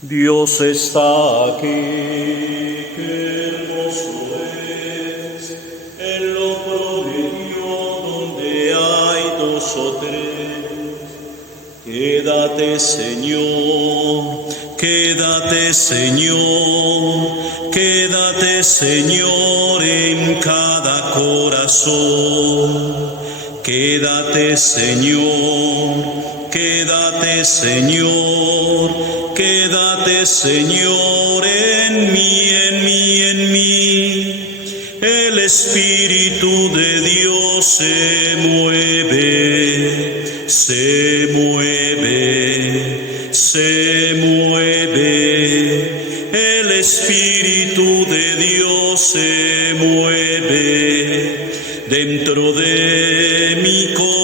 Dios está aquí, qué hermoso es el logro de Dios donde hay dos o tres. Quédate, Señor, quédate, Señor, quédate, Señor, en cada corazón. Quédate, Señor, quédate, Señor, quédate, Señor, en mí, en mí, en mí. El Espíritu de Dios se mueve, se mueve, se mueve. El Espíritu de Dios se mueve dentro de mi corazón.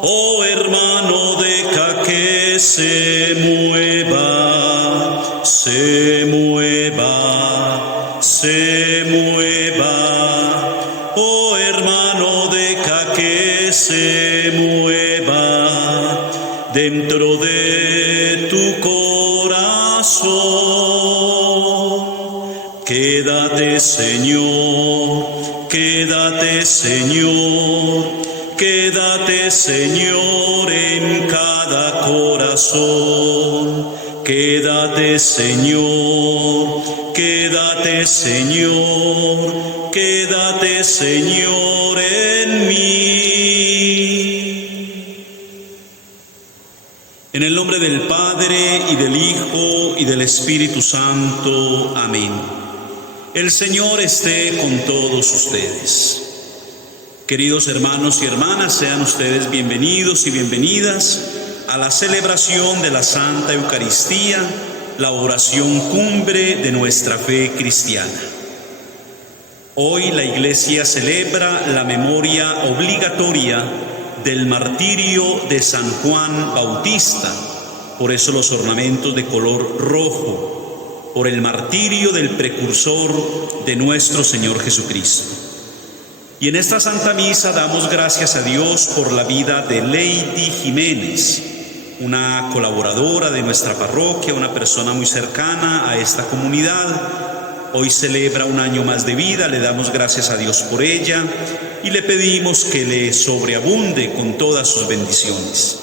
Oh hermano, deja que se mueva, se mueva, se mueva. Oh hermano, deja que se mueva dentro de tu corazón. Quédate, Señor, quédate, Señor, quédate, Señor, en cada corazón. Quédate, Señor, quédate, Señor, quédate, Señor, en mí. En el nombre del Padre, y del Hijo, y del Espíritu Santo. Amén. El Señor esté con todos ustedes. Queridos hermanos y hermanas, sean ustedes bienvenidos y bienvenidas a la celebración de la Santa Eucaristía, la oración cumbre de nuestra fe cristiana. Hoy la Iglesia celebra la memoria obligatoria del martirio de San Juan Bautista, por eso los ornamentos de color rojo, por el martirio del precursor de nuestro Señor Jesucristo. Y en esta Santa Misa damos gracias a Dios por la vida de Lady Jiménez, una colaboradora de nuestra parroquia, una persona muy cercana a esta comunidad. Hoy celebra un año más de vida, le damos gracias a Dios por ella y le pedimos que le sobreabunde con todas sus bendiciones.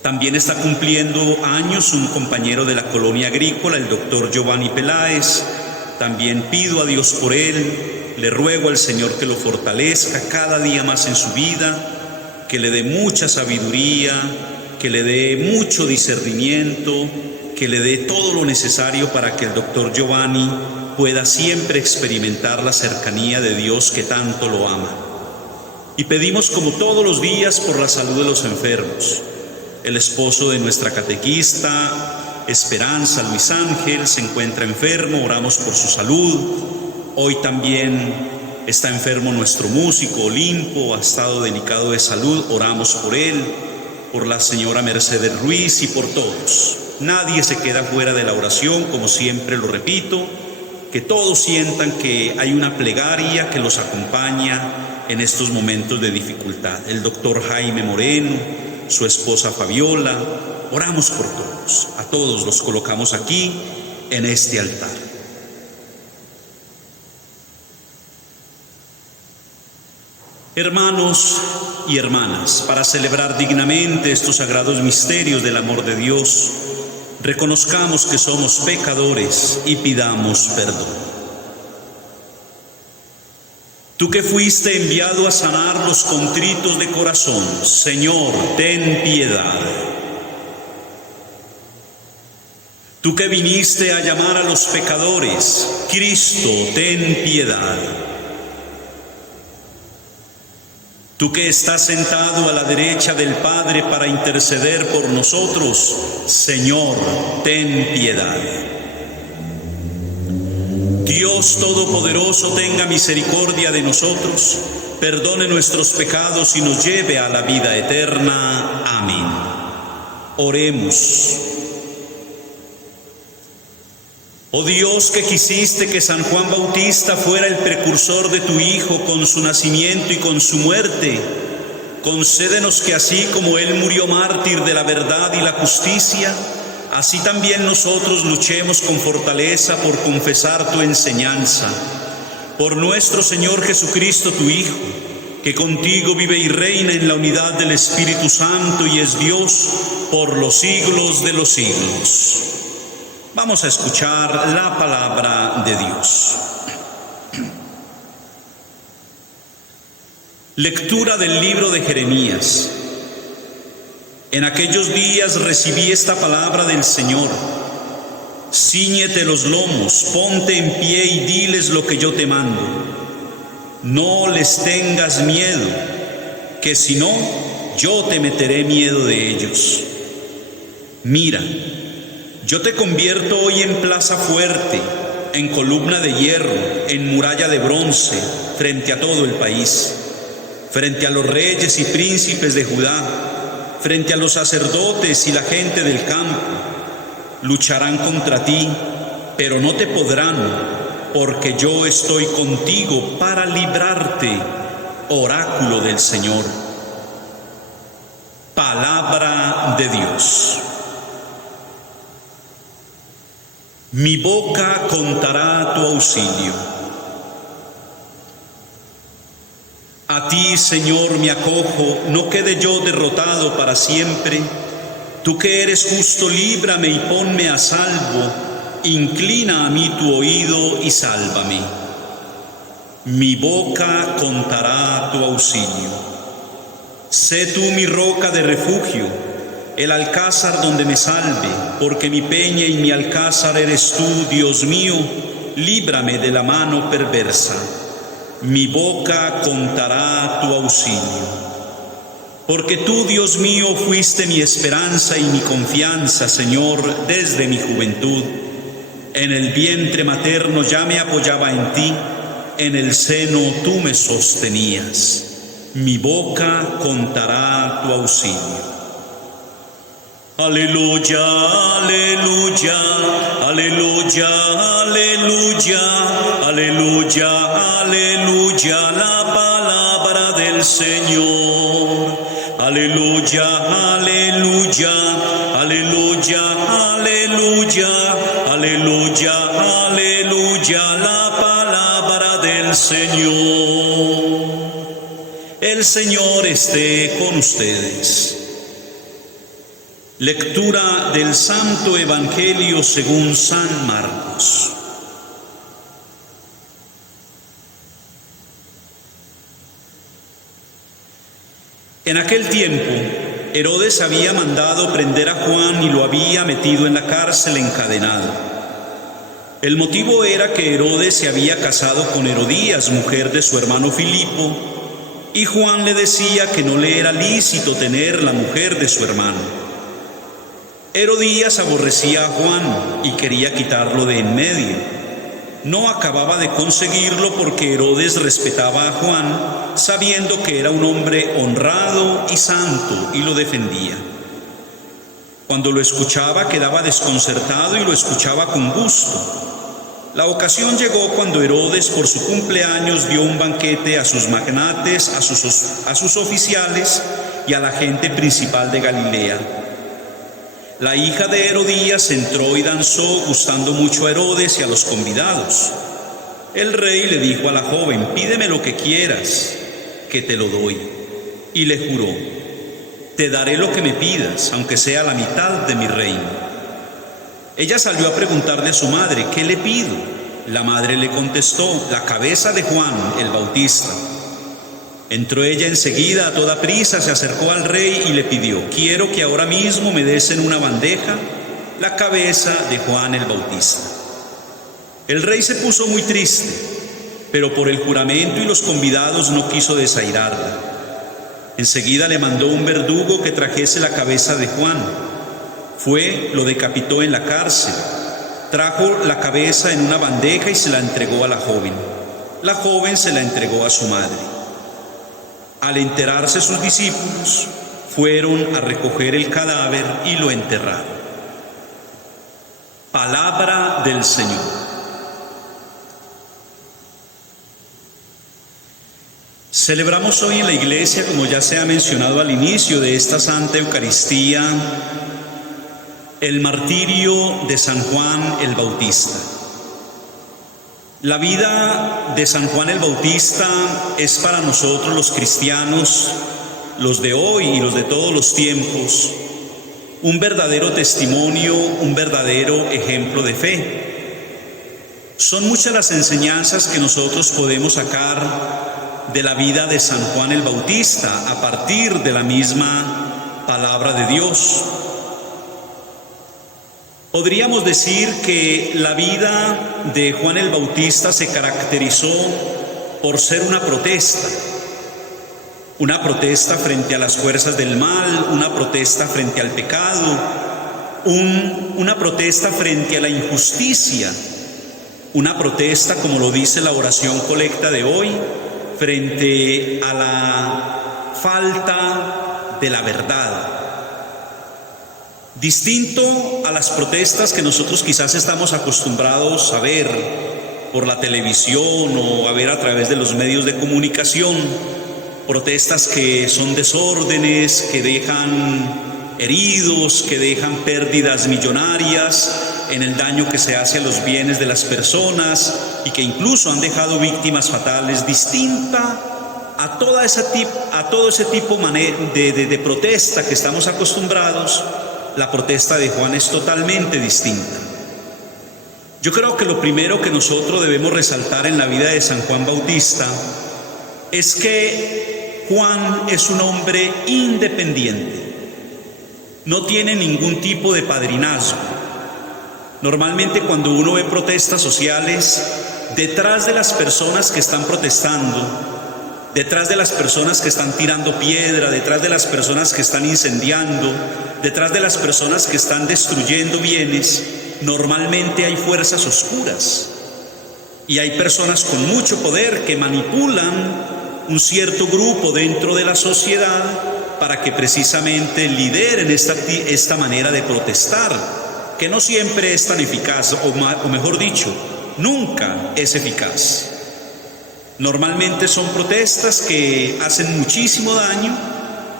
También está cumpliendo años un compañero de la colonia agrícola, el doctor Giovanni Peláez. También pido a Dios por él. Le ruego al Señor que lo fortalezca cada día más en su vida, que le dé mucha sabiduría, que le dé mucho discernimiento, que le dé todo lo necesario para que el doctor Giovanni pueda siempre experimentar la cercanía de Dios que tanto lo ama. Y pedimos como todos los días por la salud de los enfermos. El esposo de nuestra catequista, Esperanza Luis Ángel, se encuentra enfermo, oramos por su salud. Hoy también está enfermo nuestro músico Olimpo, ha estado delicado de salud, oramos por él, por la señora Mercedes Ruiz y por todos. Nadie se queda fuera de la oración, como siempre lo repito, que todos sientan que hay una plegaria que los acompaña en estos momentos de dificultad. El doctor Jaime Moreno, su esposa Fabiola, oramos por todos, a todos los colocamos aquí en este altar. Hermanos y hermanas, para celebrar dignamente estos sagrados misterios del amor de Dios, reconozcamos que somos pecadores y pidamos perdón. Tú que fuiste enviado a sanar los contritos de corazón, Señor, ten piedad. Tú que viniste a llamar a los pecadores, Cristo, ten piedad. Tú que estás sentado a la derecha del Padre para interceder por nosotros, Señor, ten piedad. Dios Todopoderoso, tenga misericordia de nosotros, perdone nuestros pecados y nos lleve a la vida eterna. Amén. Oremos. Oh Dios, que quisiste que San Juan Bautista fuera el precursor de tu Hijo con su nacimiento y con su muerte, concédenos que así como Él murió mártir de la verdad y la justicia, así también nosotros luchemos con fortaleza por confesar tu enseñanza. Por nuestro Señor Jesucristo, tu Hijo, que contigo vive y reina en la unidad del Espíritu Santo y es Dios por los siglos de los siglos. Vamos a escuchar la palabra de Dios. Lectura del libro de Jeremías. En aquellos días recibí esta palabra del Señor. Cíñete los lomos, ponte en pie y diles lo que yo te mando. No les tengas miedo, que si no, yo te meteré miedo de ellos. Mira, yo te convierto hoy en plaza fuerte, en columna de hierro, en muralla de bronce, frente a todo el país, frente a los reyes y príncipes de Judá, frente a los sacerdotes y la gente del campo. Lucharán contra ti, pero no te podrán, porque yo estoy contigo para librarte, oráculo del Señor. Palabra de Dios. Mi boca contará tu auxilio. A ti, Señor, me acojo, no quede yo derrotado para siempre. Tú que eres justo, líbrame y ponme a salvo. Inclina a mí tu oído y sálvame. Mi boca contará tu auxilio. Sé tú mi roca de refugio, el alcázar donde me salve, porque mi peña y mi alcázar eres tú, Dios mío, líbrame de la mano perversa. Mi boca contará tu auxilio. Porque tú, Dios mío, fuiste mi esperanza y mi confianza, Señor, desde mi juventud. En el vientre materno ya me apoyaba en ti, en el seno tú me sostenías. Mi boca contará tu auxilio. Aleluya, aleluya, aleluya, aleluya, aleluya, aleluya, la palabra del Señor. Aleluya, aleluya, aleluya, aleluya, aleluya, aleluya, la palabra del Señor. El Señor esté con ustedes. Lectura del Santo Evangelio según San Marcos. En aquel tiempo, Herodes había mandado prender a Juan y lo había metido en la cárcel encadenado. El motivo era que Herodes se había casado con Herodías, mujer de su hermano Filipo, y Juan le decía que no le era lícito tener la mujer de su hermano. Herodías aborrecía a Juan y quería quitarlo de en medio. No acababa de conseguirlo porque Herodes respetaba a Juan, sabiendo que era un hombre honrado y santo, y lo defendía. Cuando lo escuchaba quedaba desconcertado y lo escuchaba con gusto. La ocasión llegó cuando Herodes por su cumpleaños dio un banquete a sus magnates, a sus oficiales y a la gente principal de Galilea. La hija de Herodías entró y danzó, gustando mucho a Herodes y a los convidados. El rey le dijo a la joven: pídeme lo que quieras, que te lo doy. Y le juró: te daré lo que me pidas, aunque sea la mitad de mi reino. Ella salió a preguntarle a su madre: ¿qué le pido? La madre le contestó: la cabeza de Juan el Bautista. Entró ella enseguida a toda prisa, se acercó al rey y le pidió: quiero que ahora mismo me des en una bandeja la cabeza de Juan el Bautista. El rey se puso muy triste, pero por el juramento y los convidados no quiso desairarla. Enseguida le mandó un verdugo que trajese la cabeza de Juan. Fue, lo decapitó en la cárcel, trajo la cabeza en una bandeja y se la entregó a la joven. La joven se la entregó a su madre. Al enterarse sus discípulos, fueron a recoger el cadáver y lo enterraron. Palabra del Señor. Celebramos hoy en la iglesia, como ya se ha mencionado al inicio de esta Santa Eucaristía, el martirio de San Juan el Bautista. La vida de San Juan el Bautista es para nosotros los cristianos, los de hoy y los de todos los tiempos, un verdadero testimonio, un verdadero ejemplo de fe. Son muchas las enseñanzas que nosotros podemos sacar de la vida de San Juan el Bautista a partir de la misma palabra de Dios. Podríamos decir que la vida de Juan el Bautista se caracterizó por ser una protesta frente a las fuerzas del mal, una protesta frente al pecado, una protesta frente a la injusticia, una protesta, como lo dice la oración colecta de hoy, frente a la falta de la verdad. Distinto a las protestas que nosotros quizás estamos acostumbrados a ver por la televisión o a ver a través de los medios de comunicación, protestas que son desórdenes, que dejan heridos, que dejan pérdidas millonarias en el daño que se hace a los bienes de las personas y que incluso han dejado víctimas fatales. Distinta a todo ese tipo de protesta que estamos acostumbrados, la protesta de Juan es totalmente distinta. Yo creo que lo primero que nosotros debemos resaltar en la vida de San Juan Bautista es que Juan es un hombre independiente, no tiene ningún tipo de padrinazgo. Normalmente cuando uno ve protestas sociales, detrás de las personas que están protestando, detrás de las personas que están tirando piedra, detrás de las personas que están incendiando, detrás de las personas que están destruyendo bienes, normalmente hay fuerzas oscuras y hay personas con mucho poder que manipulan un cierto grupo dentro de la sociedad para que precisamente lideren esta manera de protestar, que no siempre es tan eficaz, o mejor dicho, nunca es eficaz. Normalmente son protestas que hacen muchísimo daño,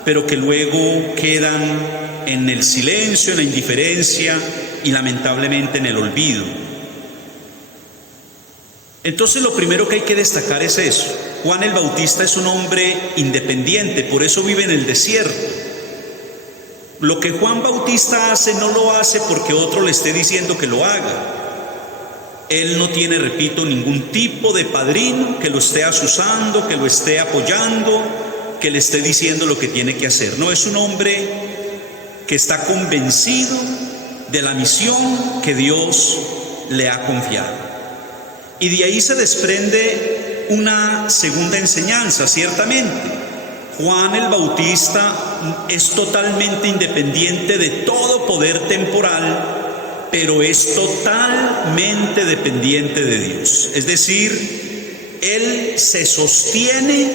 pero que luego quedan en el silencio, en la indiferencia y lamentablemente en el olvido. Entonces lo primero que hay que destacar es eso. Juan el Bautista es un hombre independiente, por eso vive en el desierto. Lo que Juan Bautista hace no lo hace porque otro le esté diciendo que lo haga. Él no tiene, repito, ningún tipo de padrino que lo esté asusando, que lo esté apoyando, que le esté diciendo lo que tiene que hacer. No, es un hombre que está convencido de la misión que Dios le ha confiado. Y de ahí se desprende una segunda enseñanza, ciertamente. Juan el Bautista es totalmente independiente de todo poder temporal, pero es totalmente dependiente de Dios. Es decir, él se sostiene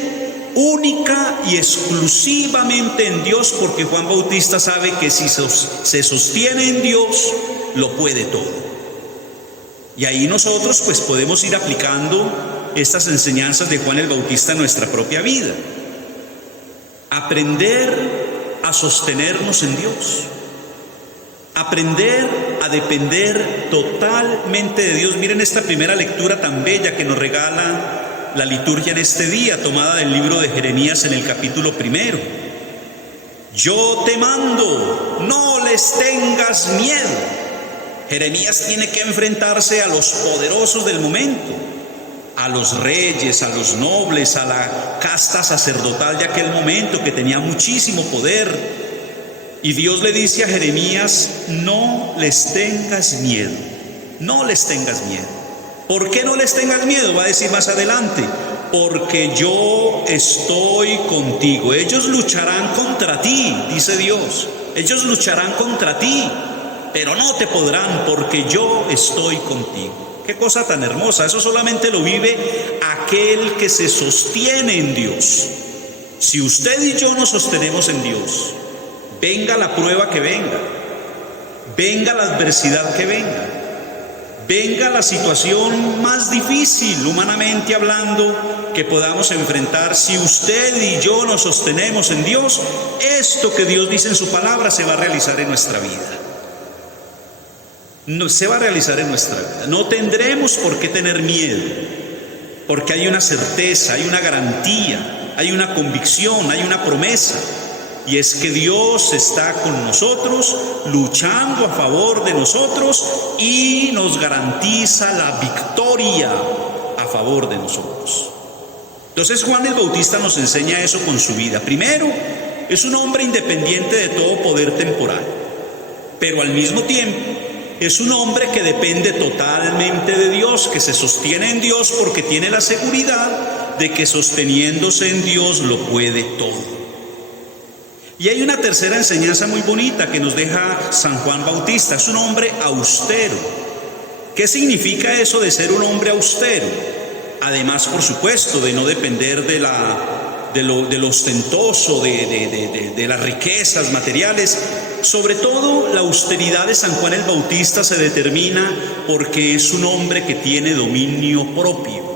única y exclusivamente en Dios, porque Juan Bautista sabe que si se sostiene en Dios, lo puede todo. Y ahí nosotros pues podemos ir aplicando estas enseñanzas de Juan el Bautista en nuestra propia vida. Aprender a sostenernos en Dios. Aprender a depender totalmente de Dios. Miren esta primera lectura tan bella que nos regala la liturgia en este día, tomada del libro de Jeremías en el capítulo 1. Yo te mando, no les tengas miedo. Jeremías tiene que enfrentarse a los poderosos del momento, a los reyes, a los nobles, a la casta sacerdotal de aquel momento que tenía muchísimo poder. Y Dios le dice a Jeremías, no les tengas miedo, no les tengas miedo. ¿Por qué no les tengas miedo? Va a decir más adelante, porque yo estoy contigo. Ellos lucharán contra ti, dice Dios, ellos lucharán contra ti, pero no te podrán porque yo estoy contigo. Qué cosa tan hermosa. Eso solamente lo vive aquel que se sostiene en Dios. Si usted y yo nos sostenemos en Dios, venga la prueba que venga, venga la adversidad que venga, venga la situación más difícil, humanamente hablando, que podamos enfrentar, si usted y yo nos sostenemos en Dios, esto que Dios dice en su palabra se va a realizar en nuestra vida. No, se va a realizar en nuestra vida. No tendremos por qué tener miedo, porque hay una certeza, hay una garantía, hay una convicción, hay una promesa. Y es que Dios está con nosotros, luchando a favor de nosotros y nos garantiza la victoria a favor de nosotros. Entonces Juan el Bautista nos enseña eso con su vida. Primero, es un hombre independiente de todo poder temporal, pero al mismo tiempo es un hombre que depende totalmente de Dios, que se sostiene en Dios porque tiene la seguridad de que sosteniéndose en Dios lo puede todo. Y hay una tercera enseñanza muy bonita que nos deja San Juan Bautista. Es un hombre austero. ¿Qué significa eso de ser un hombre austero? Además, por supuesto, de no depender de lo ostentoso, de las riquezas materiales. Sobre todo, la austeridad de San Juan el Bautista se determina porque es un hombre que tiene dominio propio.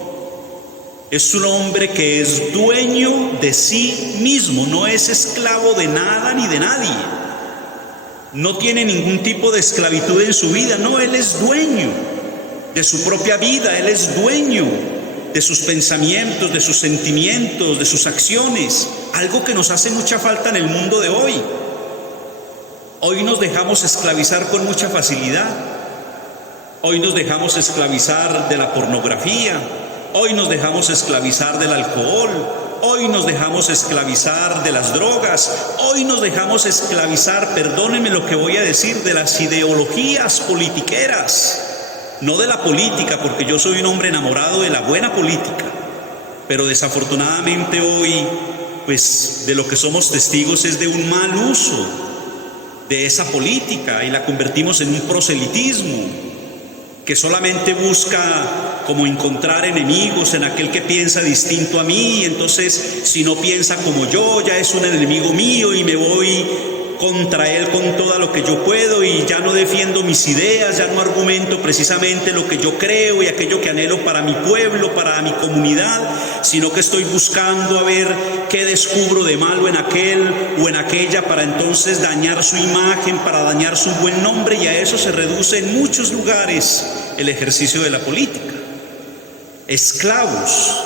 Es un hombre que es dueño de sí mismo, no es esclavo de nada ni de nadie. No tiene ningún tipo de esclavitud en su vida, no, él es dueño de su propia vida, él es dueño de sus pensamientos, de sus sentimientos, de sus acciones, algo que nos hace mucha falta en el mundo de hoy. Hoy nos dejamos esclavizar con mucha facilidad, hoy nos dejamos esclavizar de la pornografía, hoy nos dejamos esclavizar del alcohol, hoy nos dejamos esclavizar de las drogas, hoy nos dejamos esclavizar, perdónenme lo que voy a decir, de las ideologías politiqueras, no de la política, porque yo soy un hombre enamorado de la buena política, pero desafortunadamente hoy, pues de lo que somos testigos es de un mal uso de esa política y la convertimos en un proselitismo que solamente busca como encontrar enemigos en aquel que piensa distinto a mí. Entonces, si no piensa como yo, ya es un enemigo mío y me voy contra él con todo lo que yo puedo y ya no defiendo mis ideas, ya no argumento precisamente lo que yo creo y aquello que anhelo para mi pueblo, para mi comunidad, sino que estoy buscando a ver qué descubro de malo en aquel o en aquella para entonces dañar su imagen, para dañar su buen nombre, y a eso se reduce en muchos lugares el ejercicio de la política. Esclavos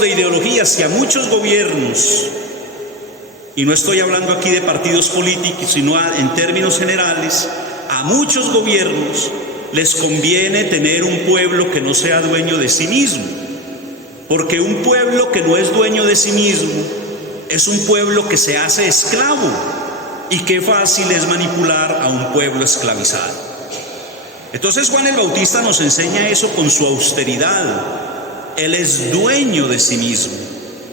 de ideologías, y a muchos gobiernos, y no estoy hablando aquí de partidos políticos, sino en términos generales, a muchos gobiernos les conviene tener un pueblo que no sea dueño de sí mismo, porque un pueblo que no es dueño de sí mismo es un pueblo que se hace esclavo, y qué fácil es manipular a un pueblo esclavizado. Entonces Juan el Bautista nos enseña eso con su austeridad. Él es dueño de sí mismo,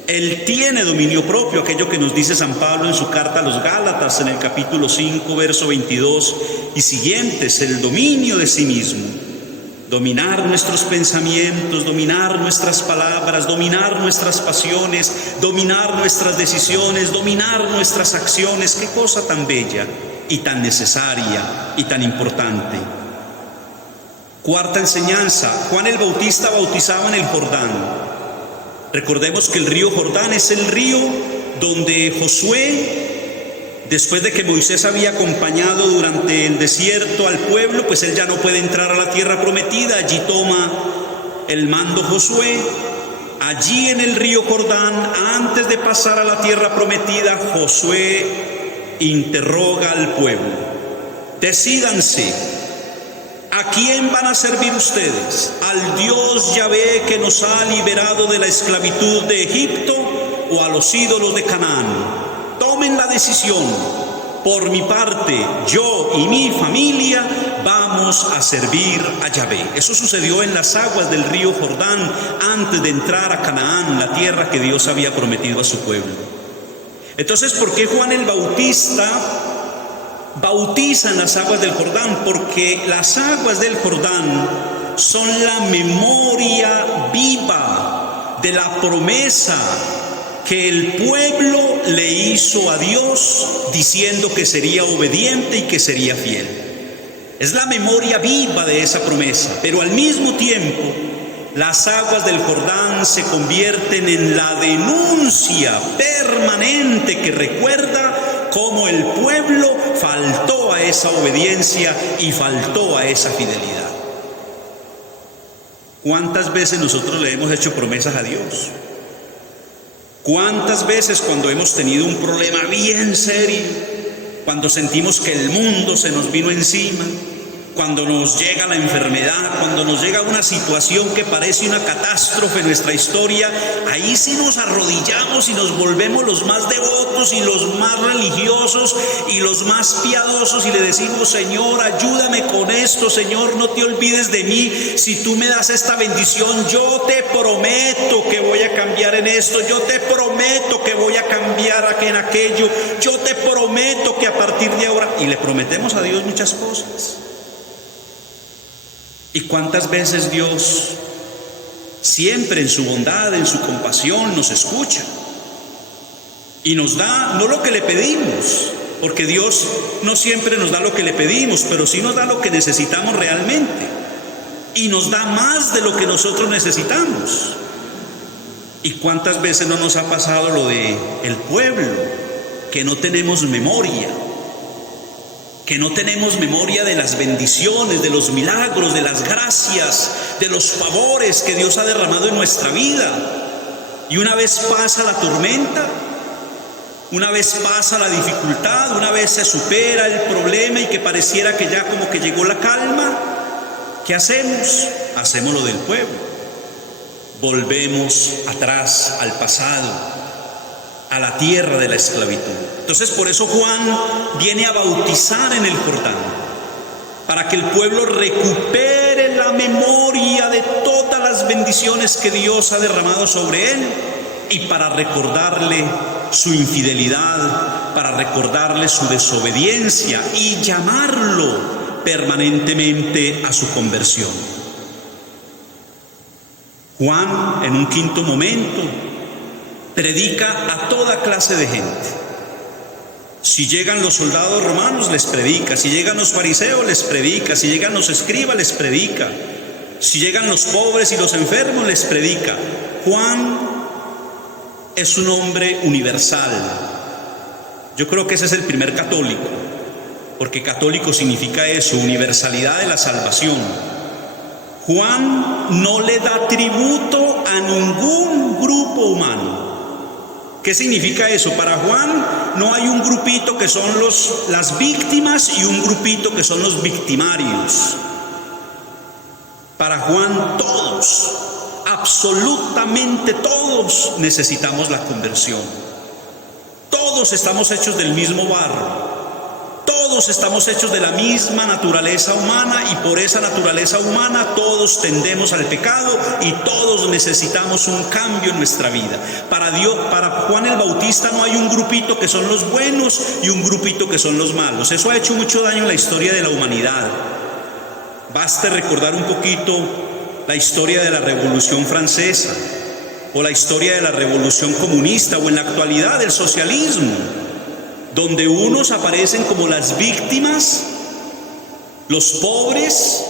él tiene dominio propio, aquello que nos dice San Pablo en su carta a los Gálatas en el capítulo 5, verso 22 y siguientes, el dominio de sí mismo. Dominar nuestros pensamientos, dominar nuestras palabras, dominar nuestras pasiones, dominar nuestras decisiones, dominar nuestras acciones. Qué cosa tan bella y tan necesaria y tan importante. Cuarta enseñanza, Juan el Bautista bautizaba en el Jordán. Recordemos que el río Jordán es el río donde Josué, después de que Moisés había acompañado durante el desierto al pueblo, pues él ya no puede entrar a la tierra prometida. Allí toma el mando Josué. Allí en el río Jordán, antes de pasar a la tierra prometida, Josué interroga al pueblo: decídanse, ¿a quién van a servir ustedes? ¿Al Dios Yahvé que nos ha liberado de la esclavitud de Egipto, o a los ídolos de Canaán? Tomen la decisión. Por mi parte, yo y mi familia vamos a servir a Yahvé. Eso sucedió en las aguas del río Jordán antes de entrar a Canaán, la tierra que Dios había prometido a su pueblo. Entonces, ¿por qué Juan el Bautista bautiza en las aguas del Jordán? Porque las aguas del Jordán son la memoria viva de la promesa que el pueblo le hizo a Dios, diciendo que sería obediente y que sería fiel. Es la memoria viva de esa promesa, pero al mismo tiempo las aguas del Jordán se convierten en la denuncia permanente que recuerda cómo el pueblo faltó a esa obediencia y faltó a esa fidelidad. ¿Cuántas veces nosotros le hemos hecho promesas a Dios? ¿Cuántas veces cuando hemos tenido un problema bien serio, cuando sentimos que el mundo se nos vino encima, cuando nos llega la enfermedad, cuando nos llega una situación que parece una catástrofe en nuestra historia, ahí sí nos arrodillamos y nos volvemos los más devotos y los más religiosos y los más piadosos y le decimos: Señor, ayúdame con esto, Señor, no te olvides de mí, si tú me das esta bendición, yo te prometo que voy a cambiar en esto, yo te prometo que voy a cambiar en aquello, yo te prometo que a partir de ahora, y le prometemos a Dios muchas cosas. ¿Y cuántas veces Dios, siempre en su bondad, en su compasión, nos escucha y nos da no lo que le pedimos? Porque Dios no siempre nos da lo que le pedimos, pero sí nos da lo que necesitamos realmente, y nos da más de lo que nosotros necesitamos. ¿Y cuántas veces no nos ha pasado lo de el pueblo, que no tenemos memoria? Que no tenemos memoria de las bendiciones, de los milagros, de las gracias, de los favores que Dios ha derramado en nuestra vida. Y una vez pasa la tormenta, una vez pasa la dificultad, una vez se supera el problema y que pareciera que ya como que llegó la calma, ¿qué hacemos? Hacemos lo del pueblo. Volvemos atrás, al pasado, a la tierra de la esclavitud. Entonces por eso Juan viene a bautizar en el Jordán, para que el pueblo recupere la memoria de todas las bendiciones que Dios ha derramado sobre él, y para recordarle su infidelidad, para recordarle su desobediencia y llamarlo permanentemente a su conversión. Juan, en un quinto momento, predica a toda clase de gente. Si llegan los soldados romanos, les predica. Si llegan los fariseos, les predica. Si llegan los escribas, les predica. Si llegan los pobres y los enfermos, les predica. Juan es un hombre universal. Yo creo que ese es el primer católico, porque católico significa eso, universalidad de la salvación. Juan no le da tributo a ningún grupo humano. ¿Qué significa eso? Para Juan no hay un grupito que son las víctimas y un grupito que son los victimarios. Para Juan todos, absolutamente todos, necesitamos la conversión. Todos estamos hechos del mismo barro. Todos estamos hechos de la misma naturaleza humana, y por esa naturaleza humana todos tendemos al pecado y todos necesitamos un cambio en nuestra vida. Para Juan el Bautista no hay un grupito que son los buenos y un grupito que son los malos. Eso ha hecho mucho daño en la historia de la humanidad. Baste recordar un poquito la historia de la Revolución Francesa, o la historia de la Revolución Comunista, o en la actualidad del socialismo, donde unos aparecen como las víctimas, los pobres,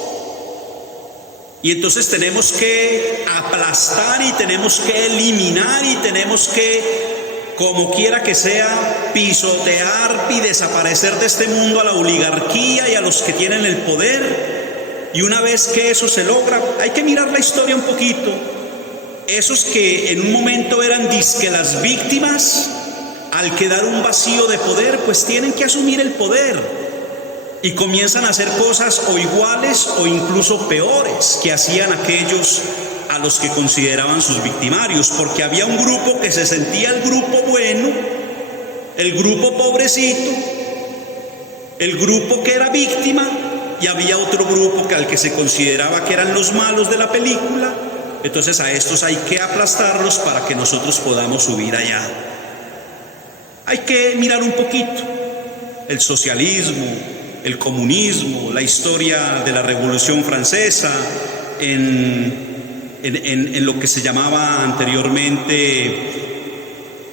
y entonces tenemos que aplastar y tenemos que eliminar y tenemos que, como quiera que sea, pisotear y desaparecer de este mundo a la oligarquía y a los que tienen el poder. Y una vez que eso se logra, hay que mirar la historia un poquito. Esos que en un momento eran dizque las víctimas, al quedar un vacío de poder, pues tienen que asumir el poder y comienzan a hacer cosas o iguales o incluso peores que hacían aquellos a los que consideraban sus victimarios, porque había un grupo que se sentía el grupo bueno, el grupo pobrecito, el grupo que era víctima, y había otro grupo al que se consideraba que eran los malos de la película. Entonces a estos hay que aplastarlos para que nosotros podamos subir allá. Hay que mirar un poquito el socialismo, el comunismo, la historia de la Revolución Francesa, en lo que se llamaba anteriormente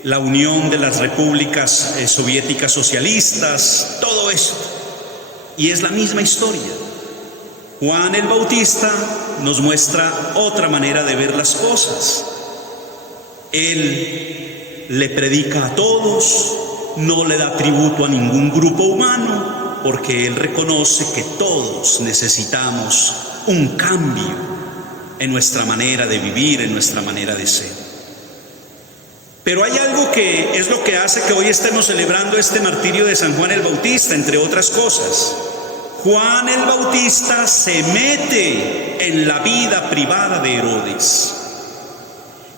la Unión de las Repúblicas Soviéticas Socialistas, todo esto. Y es la misma historia. Juan el Bautista nos muestra otra manera de ver las cosas. Él le predica a todos, no le da tributo a ningún grupo humano, porque él reconoce que todos necesitamos un cambio en nuestra manera de vivir, en nuestra manera de ser. Pero hay algo que es lo que hace que hoy estemos celebrando este martirio de San Juan el Bautista, entre otras cosas. Juan el Bautista se mete en la vida privada de Herodes.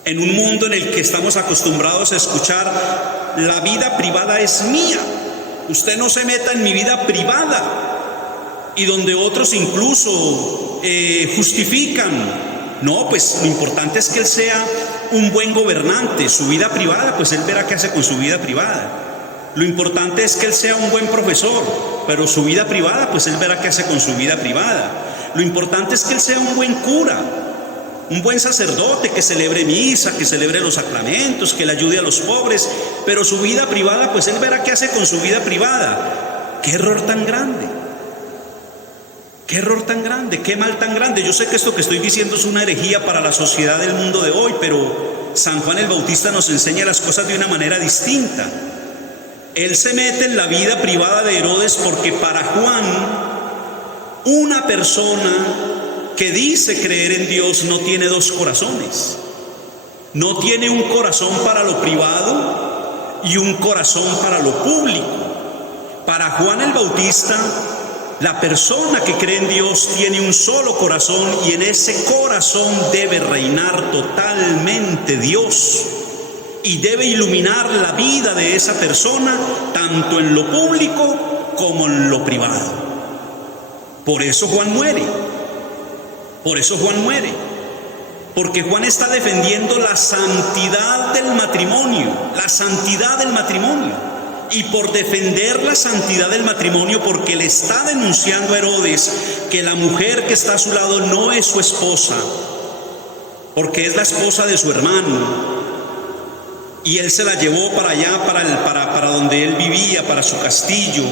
En un mundo en el que estamos acostumbrados a escuchar, la vida privada es mía, usted no se meta en mi vida privada, y donde otros incluso justifican, no, pues lo importante es que él sea un buen gobernante, su vida privada, pues él verá qué hace con su vida privada. Lo importante es que él sea un buen profesor, pero su vida privada, pues él verá qué hace con su vida privada. Lo importante es que él sea un buen cura, un buen sacerdote, que celebre misa, que celebre los sacramentos, que le ayude a los pobres, pero su vida privada, pues él verá qué hace con su vida privada. ¡Qué error tan grande! ¡Qué error tan grande! ¡Qué mal tan grande! Yo sé que esto que estoy diciendo es una herejía para la sociedad del mundo de hoy, pero San Juan el Bautista nos enseña las cosas de una manera distinta. Él se mete en la vida privada de Herodes porque para Juan, una persona que dice creer en Dios no tiene dos corazones. No tiene un corazón para lo privado y un corazón para lo público. Para Juan el Bautista, la persona que cree en Dios tiene un solo corazón y en ese corazón debe reinar totalmente Dios. Y debe iluminar la vida de esa persona, tanto en lo público como en lo privado. Por eso Juan muere. Por eso Juan muere. Porque Juan está defendiendo la santidad del matrimonio. La santidad del matrimonio. Y por defender la santidad del matrimonio, porque le está denunciando a Herodes que la mujer que está a su lado no es su esposa, porque es la esposa de su hermano. Y él se la llevó para allá, para donde él vivía, para su castillo.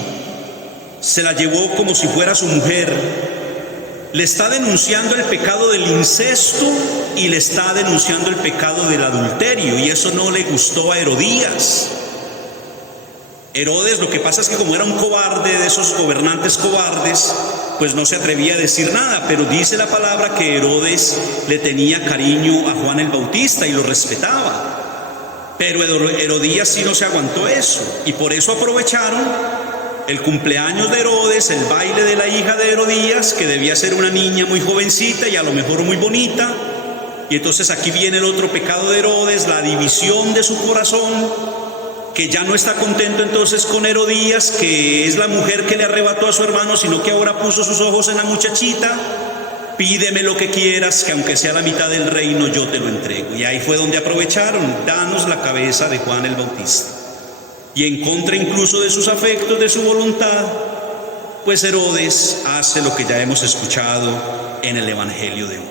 Se la llevó como si fuera su mujer. Le está denunciando el pecado del incesto y le está denunciando el pecado del adulterio. Y eso no le gustó a Herodías. Herodes, lo que pasa es que como era un cobarde, de esos gobernantes cobardes, pues no se atrevía a decir nada. Pero dice la palabra que Herodes le tenía cariño a Juan el Bautista y lo respetaba. Pero Herodías sí no se aguantó eso, y por eso aprovecharon el cumpleaños de Herodes, el baile de la hija de Herodías, que debía ser una niña muy jovencita y a lo mejor muy bonita. Y entonces aquí viene el otro pecado de Herodes, la división de su corazón, que ya no está contento entonces con Herodías, que es la mujer que le arrebató a su hermano, sino que ahora puso sus ojos en la muchachita. Pídeme lo que quieras, que aunque sea la mitad del reino, yo te lo entrego. Y ahí fue donde aprovecharon, danos la cabeza de Juan el Bautista. Y en contra incluso de sus afectos, de su voluntad, pues Herodes hace lo que ya hemos escuchado en el Evangelio de hoy.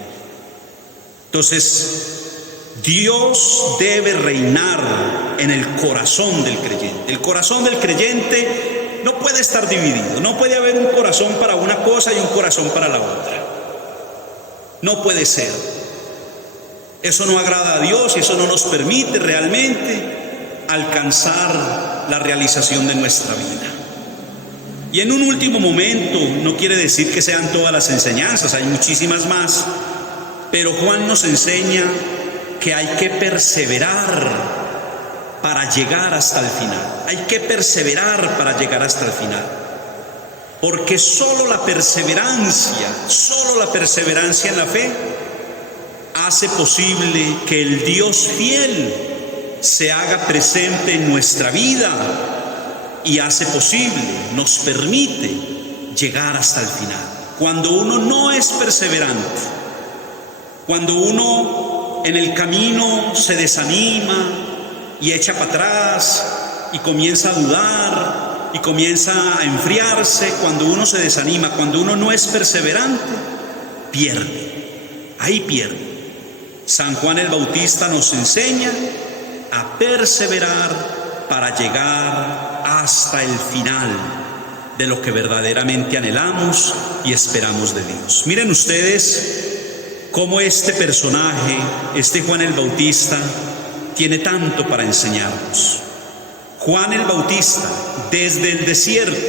Entonces, Dios debe reinar en el corazón del creyente. El corazón del creyente no puede estar dividido, no puede haber un corazón para una cosa y un corazón para la otra. No puede ser. Eso no agrada a Dios y eso no nos permite realmente alcanzar la realización de nuestra vida. Y en un último momento, no quiere decir que sean todas las enseñanzas, hay muchísimas más, pero Juan nos enseña que hay que perseverar para llegar hasta el final. Hay que perseverar para llegar hasta el final. Porque solo la perseverancia en la fe hace posible que el Dios fiel se haga presente en nuestra vida y hace posible, nos permite llegar hasta el final. Cuando uno no es perseverante, cuando uno en el camino se desanima y echa para atrás y comienza a dudar, y comienza a enfriarse, cuando uno se desanima, cuando uno no es perseverante, pierde, ahí pierde. San Juan el Bautista nos enseña a perseverar para llegar hasta el final de lo que verdaderamente anhelamos y esperamos de Dios. Miren ustedes cómo este personaje, este Juan el Bautista, tiene tanto para enseñarnos. Juan el Bautista, desde el desierto,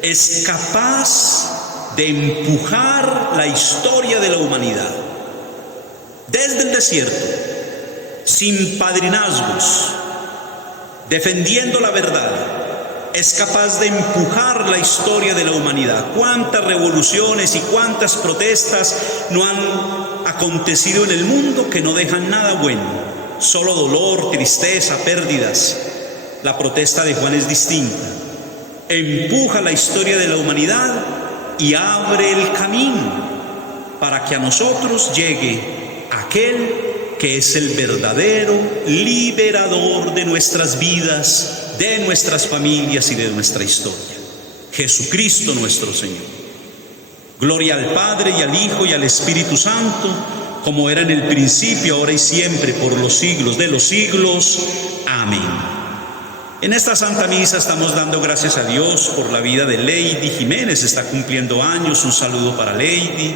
es capaz de empujar la historia de la humanidad. Desde el desierto, sin padrinazgos, defendiendo la verdad, es capaz de empujar la historia de la humanidad. Cuántas revoluciones y cuántas protestas no han acontecido en el mundo que no dejan nada bueno, solo dolor, tristeza, pérdidas. La protesta de Juan es distinta. Empuja la historia de la humanidad y abre el camino para que a nosotros llegue aquel que es el verdadero liberador de nuestras vidas, de nuestras familias y de nuestra historia. Jesucristo nuestro Señor. Gloria al Padre y al Hijo y al Espíritu Santo, como era en el principio, ahora y siempre, por los siglos de los siglos. Amén. En esta Santa Misa estamos dando gracias a Dios por la vida de Lady Jiménez. Está cumpliendo años. Un saludo para Lady.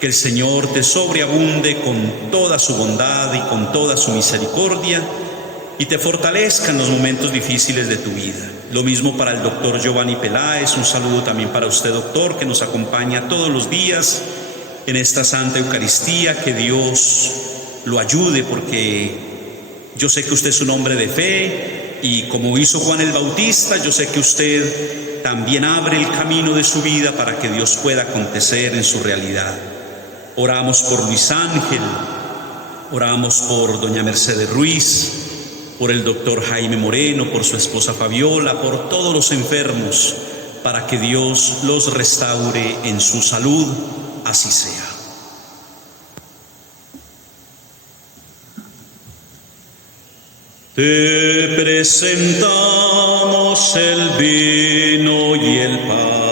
Que el Señor te sobreabunde con toda su bondad y con toda su misericordia y te fortalezca en los momentos difíciles de tu vida. Lo mismo para el doctor Giovanni Peláez. Un saludo también para usted, doctor, que nos acompaña todos los días en esta Santa Eucaristía. Que Dios lo ayude, porque yo sé que usted es un hombre de fe. Y como hizo Juan el Bautista, yo sé que usted también abre el camino de su vida para que Dios pueda acontecer en su realidad. Oramos por Luis Ángel, oramos por doña Mercedes Ruiz, por el doctor Jaime Moreno, por su esposa Fabiola, por todos los enfermos, para que Dios los restaure en su salud. Así sea. Te presentamos el vino y el pan.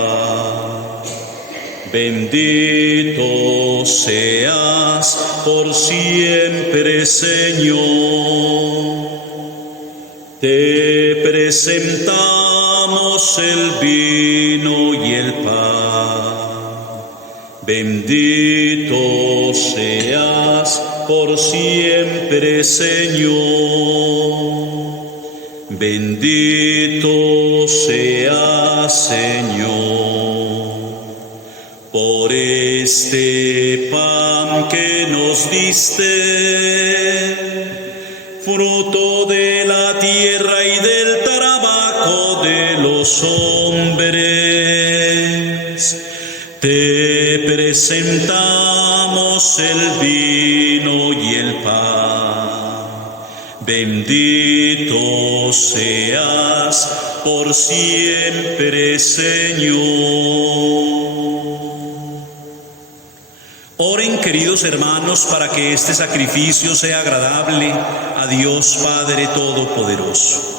Bendito seas por siempre, Señor. Te presentamos el vino y el pan. Bendito seas por siempre, Señor. Bendito seas, Señor, por este pan que nos diste, fruto de la tierra y del trabajo de los hombres. Te presentamos el vino y el pan. Bendito seas por siempre, Señor. Oren, queridos hermanos, para que este sacrificio sea agradable a Dios Padre Todopoderoso.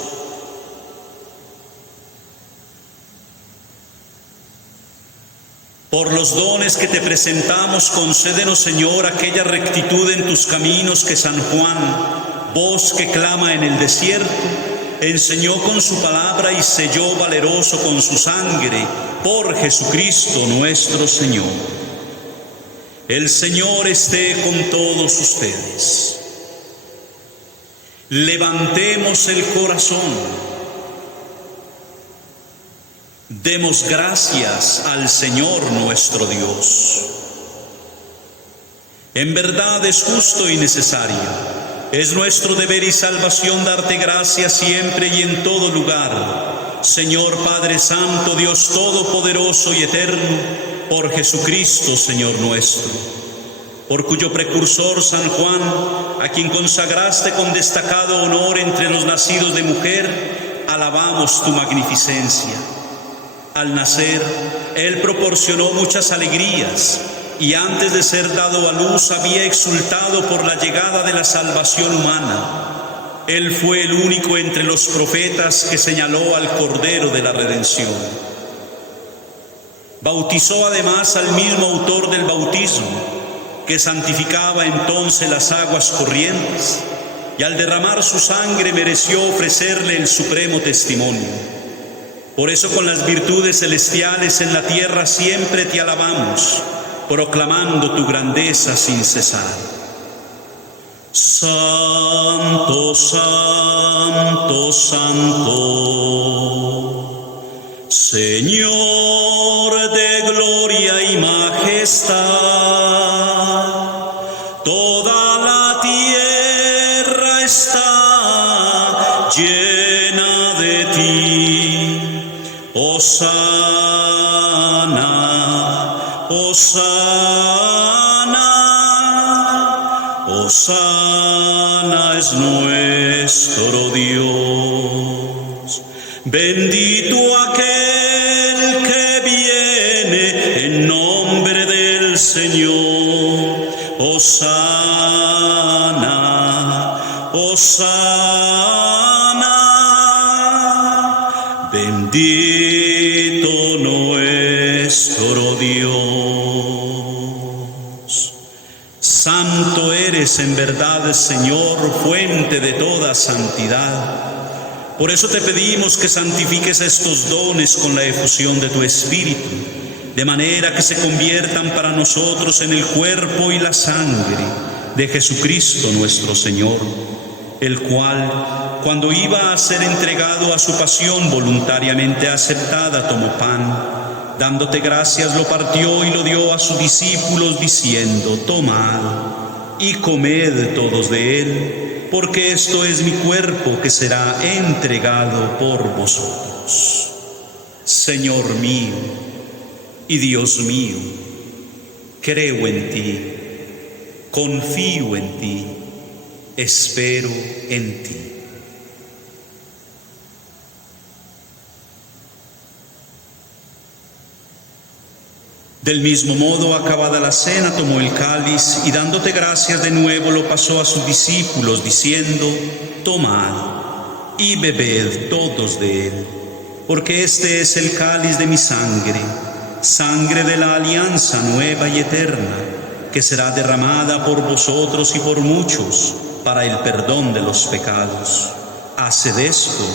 Por los dones que te presentamos, concédenos, Señor, aquella rectitud en tus caminos que San Juan, voz que clama en el desierto, enseñó con su palabra y selló valeroso con su sangre, por Jesucristo nuestro Señor. El Señor esté con todos ustedes. Levantemos el corazón. Demos gracias al Señor nuestro Dios. En verdad es justo y necesario, es nuestro deber y salvación darte gracias siempre y en todo lugar, Señor Padre Santo, Dios Todopoderoso y Eterno, por Jesucristo, Señor nuestro, por cuyo precursor San Juan, a quien consagraste con destacado honor entre los nacidos de mujer, alabamos tu magnificencia. Al nacer, Él proporcionó muchas alegrías y antes de ser dado a luz había exultado por la llegada de la salvación humana. Él fue el único entre los profetas que señaló al Cordero de la Redención. Bautizó además al mismo autor del bautismo, que santificaba entonces las aguas corrientes, y al derramar su sangre mereció ofrecerle el supremo testimonio. Por eso con las virtudes celestiales en la tierra siempre te alabamos, proclamando tu grandeza sin cesar. Santo, santo, santo, Señor de gloria y majestad, toda la tierra está llena de ti. Hosana, hosana, hosana es nuestro Dios. Bendito aquel que viene en nombre del Señor. Hosana, hosana, bendito nuestro Dios. Santo eres en verdad, Señor, fuente de toda santidad. Por eso te pedimos que santifiques estos dones con la efusión de tu Espíritu, de manera que se conviertan para nosotros en el cuerpo y la sangre de Jesucristo nuestro Señor, el cual, cuando iba a ser entregado a su pasión voluntariamente aceptada, tomó pan, dándote gracias, lo partió y lo dio a sus discípulos, diciendo: tomad y comed todos de él, porque esto es mi cuerpo que será entregado por vosotros. Señor mío y Dios mío, creo en ti, confío en ti, espero en ti. Del mismo modo, acabada la cena, tomó el cáliz y dándote gracias de nuevo lo pasó a sus discípulos, diciendo: tomad y bebed todos de él, porque este es el cáliz de mi sangre, sangre de la alianza nueva y eterna, que será derramada por vosotros y por muchos para el perdón de los pecados. Haced esto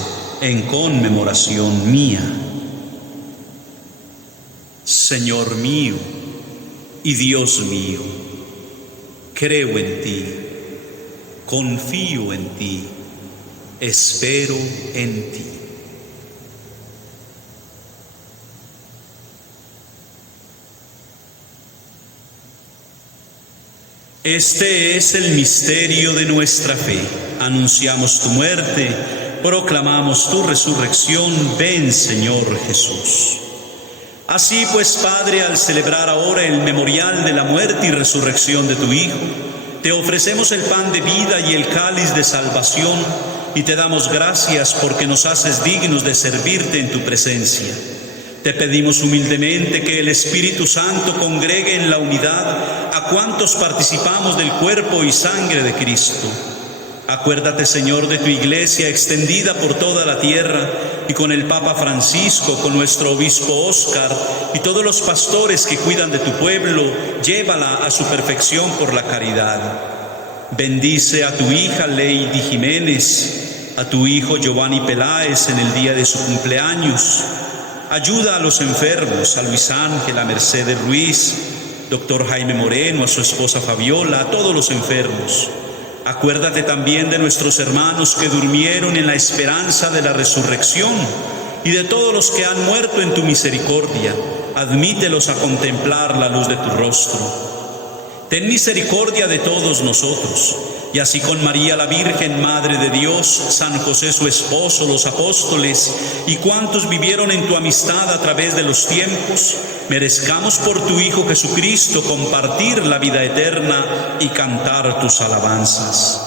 en conmemoración mía. Señor mío y Dios mío, creo en ti, confío en ti, espero en ti. Este es el misterio de nuestra fe. Anunciamos tu muerte, proclamamos tu resurrección. Ven, Señor Jesús. Así pues, Padre, al celebrar ahora el memorial de la muerte y resurrección de tu Hijo, te ofrecemos el pan de vida y el cáliz de salvación, y te damos gracias porque nos haces dignos de servirte en tu presencia. Te pedimos humildemente que el Espíritu Santo congregue en la unidad a cuantos participamos del cuerpo y sangre de Cristo. Acuérdate, Señor, de tu Iglesia extendida por toda la tierra, y con el Papa Francisco, con nuestro Obispo Óscar y todos los pastores que cuidan de tu pueblo, llévala a su perfección por la caridad. Bendice a tu hija Lady Jiménez, a tu hijo Giovanni Peláez en el día de su cumpleaños. Ayuda a los enfermos, a Luis Ángel, a Mercedes Ruiz, doctor Jaime Moreno, a su esposa Fabiola, a todos los enfermos. Acuérdate también de nuestros hermanos que durmieron en la esperanza de la resurrección y de todos los que han muerto en tu misericordia. Admítelos a contemplar la luz de tu rostro. Ten misericordia de todos nosotros, y así con María la Virgen, Madre de Dios, San José su esposo, los apóstoles y cuantos vivieron en tu amistad a través de los tiempos, merezcamos por tu Hijo Jesucristo compartir la vida eterna y cantar tus alabanzas.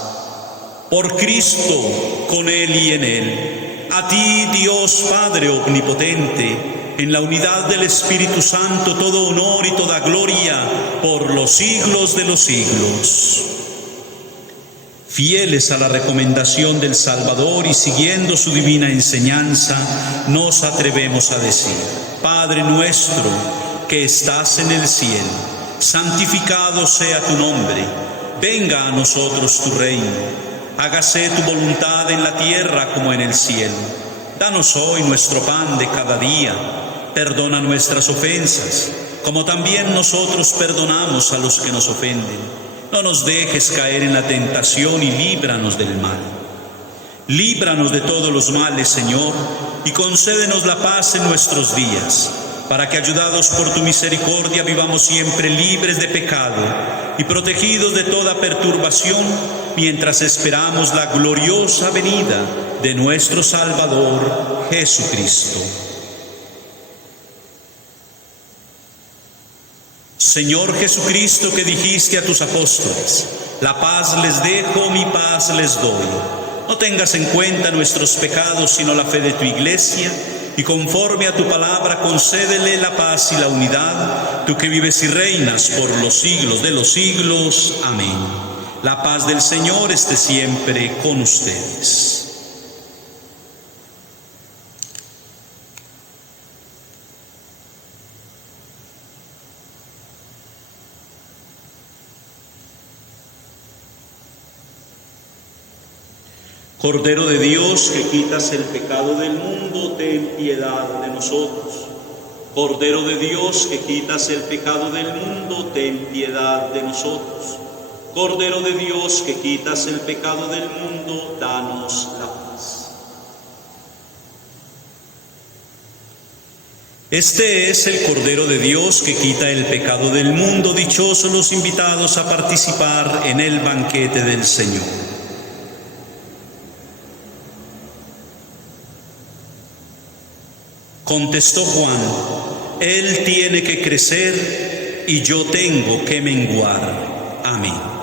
Por Cristo, con Él y en Él, a ti, Dios Padre omnipotente, en la unidad del Espíritu Santo, todo honor y toda gloria por los siglos de los siglos. Fieles a la recomendación del Salvador y siguiendo su divina enseñanza, nos atrevemos a decir: Padre nuestro que estás en el cielo, santificado sea tu nombre. Venga a nosotros tu reino. Hágase tu voluntad en la tierra como en el cielo. Danos hoy nuestro pan de cada día. Perdona nuestras ofensas, como también nosotros perdonamos a los que nos ofenden. No nos dejes caer en la tentación y líbranos del mal. Líbranos de todos los males, Señor, y concédenos la paz en nuestros días, para que, ayudados por tu misericordia, vivamos siempre libres de pecado y protegidos de toda perturbación, mientras esperamos la gloriosa venida de nuestro Salvador, Jesucristo. Señor Jesucristo, que dijiste a tus apóstoles: la paz les dejo, mi paz les doy. No tengas en cuenta nuestros pecados, sino la fe de tu Iglesia, y conforme a tu palabra concédele la paz y la unidad, tú que vives y reinas por los siglos de los siglos. Amén. La paz del Señor esté siempre con ustedes. Cordero de Dios, que quitas el pecado del mundo, ten piedad de nosotros. Cordero de Dios, que quitas el pecado del mundo, ten piedad de nosotros. Cordero de Dios, que quitas el pecado del mundo, danos la paz. Este es el Cordero de Dios que quita el pecado del mundo. Dichosos los invitados a participar en el banquete del Señor. Contestó Juan: Él tiene que crecer y yo tengo que menguar. Amén.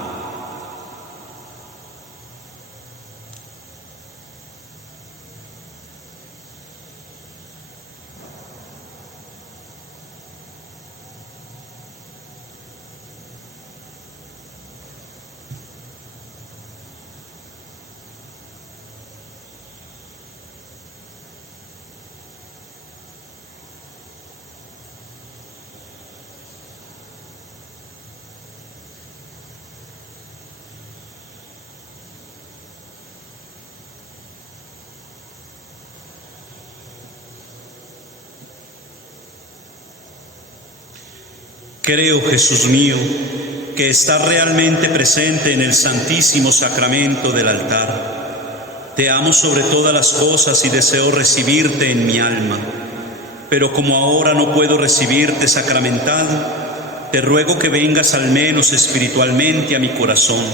Creo, Jesús mío, que estás realmente presente en el Santísimo Sacramento del altar. Te amo sobre todas las cosas y deseo recibirte en mi alma. Pero como ahora no puedo recibirte sacramentado, te ruego que vengas al menos espiritualmente a mi corazón.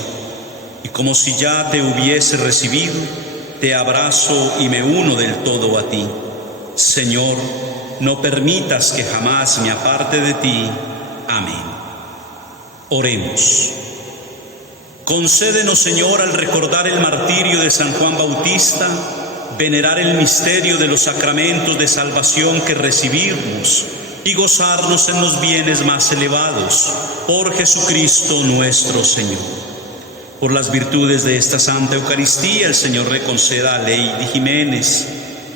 Y como si ya te hubiese recibido, te abrazo y me uno del todo a ti. Señor, no permitas que jamás me aparte de ti. Amén. Oremos. Concédenos, Señor, al recordar el martirio de San Juan Bautista, venerar el misterio de los sacramentos de salvación que recibimos y gozarnos en los bienes más elevados, por Jesucristo nuestro Señor. Por las virtudes de esta Santa Eucaristía, el Señor le conceda a Lady Jiménez,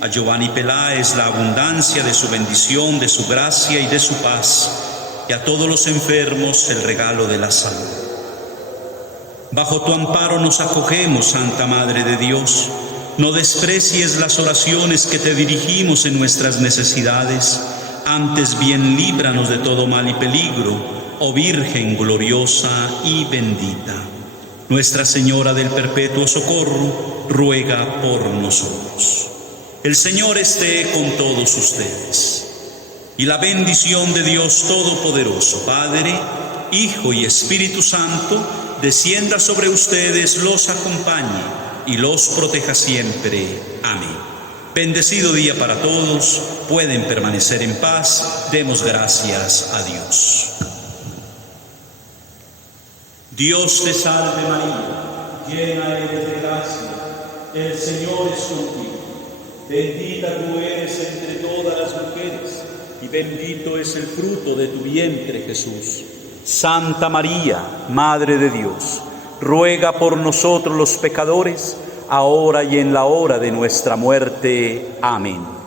a Giovanni Peláez, la abundancia de su bendición, de su gracia y de su paz, y a todos los enfermos el regalo de la salud. Bajo tu amparo nos acogemos, Santa Madre de Dios. No desprecies las oraciones que te dirigimos en nuestras necesidades, antes bien líbranos de todo mal y peligro, oh Virgen gloriosa y bendita. Nuestra Señora del Perpetuo Socorro, ruega por nosotros. El Señor esté con todos ustedes. Y la bendición de Dios Todopoderoso, Padre, Hijo y Espíritu Santo, descienda sobre ustedes, los acompañe y los proteja siempre. Amén. Bendecido día para todos. Pueden permanecer en paz. Demos gracias a Dios. Dios te salve María, llena eres de gracia, el Señor es contigo. Bendita tú eres entre todas las mujeres, y bendito es el fruto de tu vientre, Jesús. Santa María, Madre de Dios, ruega por nosotros los pecadores, ahora y en la hora de nuestra muerte. Amén.